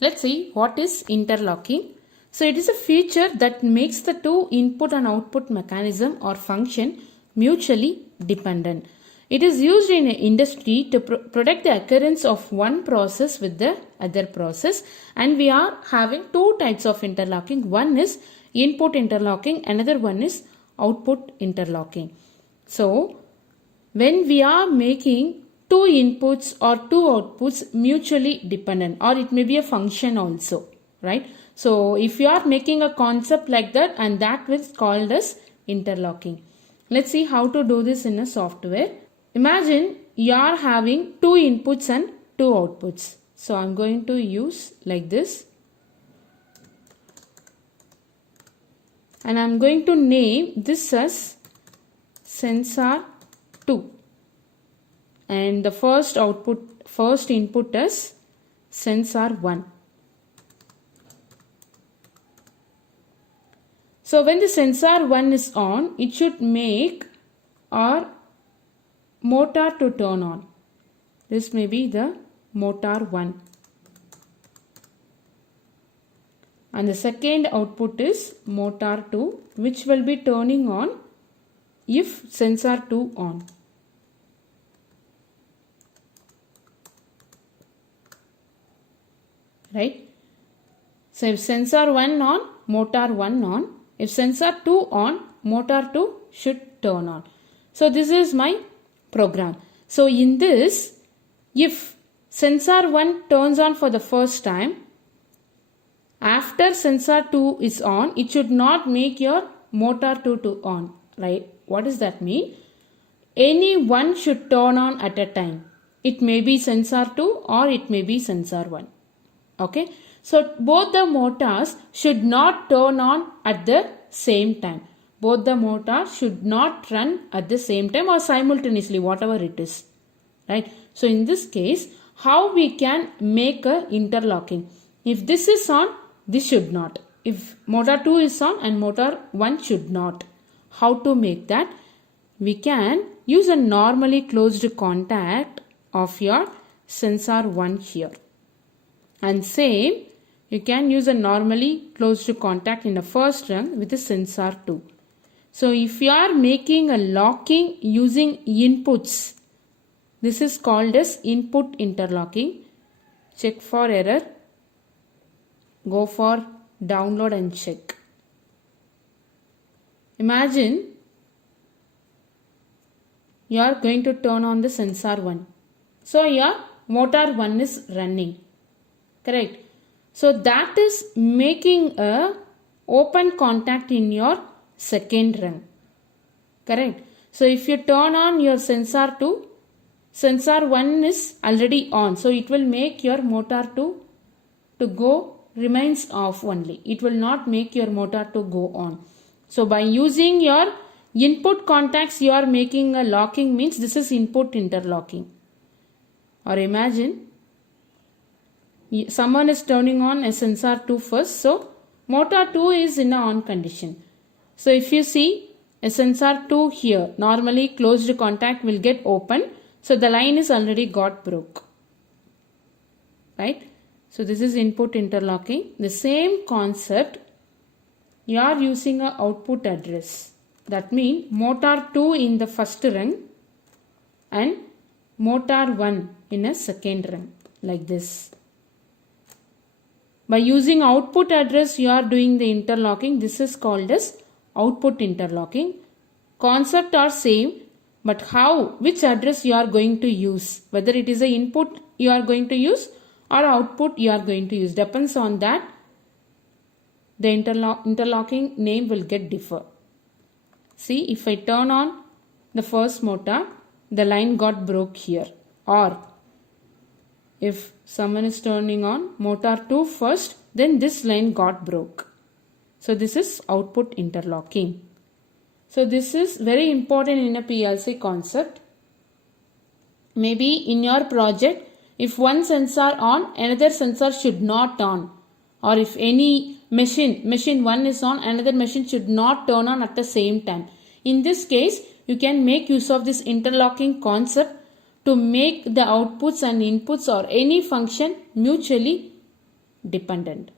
Let's see what is interlocking. So it is a feature that makes the two input and output mechanism or function mutually dependent. It is used in industry to protect the occurrence of one process with the other process, and we are having two types of interlocking. One is input interlocking, another one is output interlocking. So when we are making two inputs or two outputs mutually dependent, or it may be a function also, right? So if you are making a concept like that, and that is called as interlocking. Let's see how to do this in a software. Imagine you are having two inputs and two outputs. So I'm going to use like this. And I'm going to name this as sensor 2. And the first input is sensor 1. So when the sensor 1 is on, it should make our motor to turn on. This may be the motor 1. And the second output is motor 2, which will be turning on if sensor 2 on. Right? So if sensor 1 on, motor 1 on. If sensor 2 on, motor 2 should turn on. So this is my program. So in this, if sensor 1 turns on for the first time, after sensor 2 is on, it should not make your motor 2 to on. Right? What does that mean? Any one should turn on at a time. It may be sensor 2 or it may be sensor 1. Okay, so both the motors should not turn on at the same time. Both the motors should not run at the same time or simultaneously, whatever it is. Right? So in this case, how we can make a interlocking? If this is on, this should not. If motor 2 is on and motor 1 should not. How to make that? We can use a normally closed contact of your sensor 1 here. And same, you can use a normally closed contact in the first rung with the sensor 2. So if you are making a locking using inputs, this is called as input interlocking. Check for error. Go for download and check. Imagine you are going to turn on the sensor 1. So your motor 1 is running. Correct. So that is making a open contact in your second rung. Correct. So if you turn on your sensor 2, sensor 1 is already on. So it will make your motor 2 to go remains off only. It will not make your motor to go on. So by using your input contacts, you are making a locking, means this is input interlocking. Or imagine someone is turning on a sensor 2 first. So motor 2 is in a on condition. So if you see a sensor 2 here, normally closed contact will get open. So the line is already got broke. Right? So this is input interlocking. The same concept, you are using a output address. That means motor 2 in the first rung and motor 1 in a second rung, like this. By using output address, you are doing the interlocking. This is called as output interlocking. Concept are same, but which address you are going to use, whether it is a input you are going to use or output you are going to use, depends on that. The interlocking name will get differ. See, if I turn on the first motor, the line got broke here. Or if someone is turning on motor 2 first, then this line got broke. So this is output interlocking. So this is very important in a PLC concept. Maybe in your project, if one sensor on, another sensor should not on. Or if any machine 1 is on, another machine should not turn on at the same time. In this case, you can make use of this interlocking concept to make the outputs and inputs or any function mutually dependent.